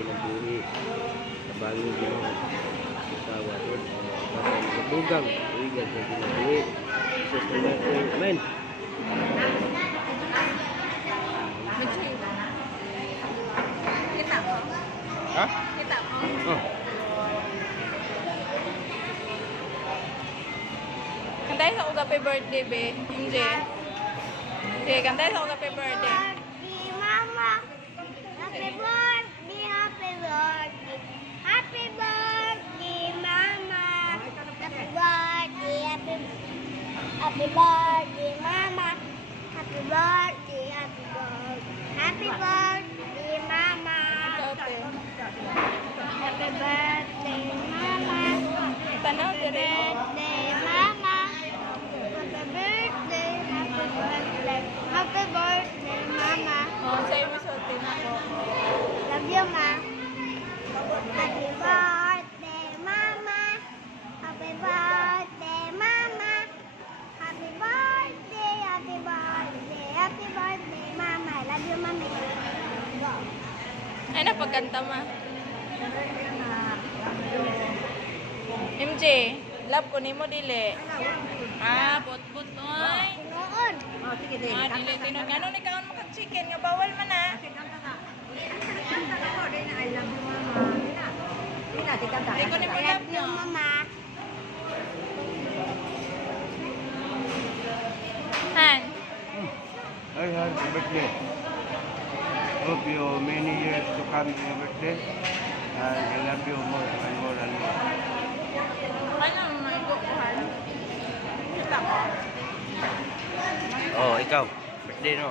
kinabuhi sa bagong Ginoo. Asawa doon. Kabugang. Uwigan sa kinabuhi. Jesus na birthday. Amen. Kita mo? Ha? Kita mo? Oh. Kantahin sa happy birthday, be. MJ. Okay, kantahin sa happy birthday. Happy Mama. Happy birthday, happy birthday. Happy birthday, Mama. Happy birthday, happy birthday, Mama. Happy birthday, happy birthday. Happy birthday, Mama. Okay. Happy birthday, Mama. Tanaw Happy dire. birthday, Mama. Happy birthday, happy birthday. Happy birthday, Mama. Oh, sa'yo mo suotin ako. Love you, Ma. Happy birthday, Mama. Happy birthday, Mama. Happy birthday, happy birthday, happy birthday, Mama. I love you, Mami. Ay, napagkanta ma. MJ, love ko ni mo dili. Ah, put-put oy. Noon. Oh, sige din. Ah, dili tinud. Ngano ni kaon mo kag chicken nga bawal man na. Kanta na ko din. I love you, mama. Dina, di kanta. Ay ko ni mo I love love you, no. Mama. Han. Hi, happy birthday. Hope you many years to come in your birthday. And I love you more and more and more. Ano mo ito kuhan? Kita mo. Oh, ikaw. Birthday no?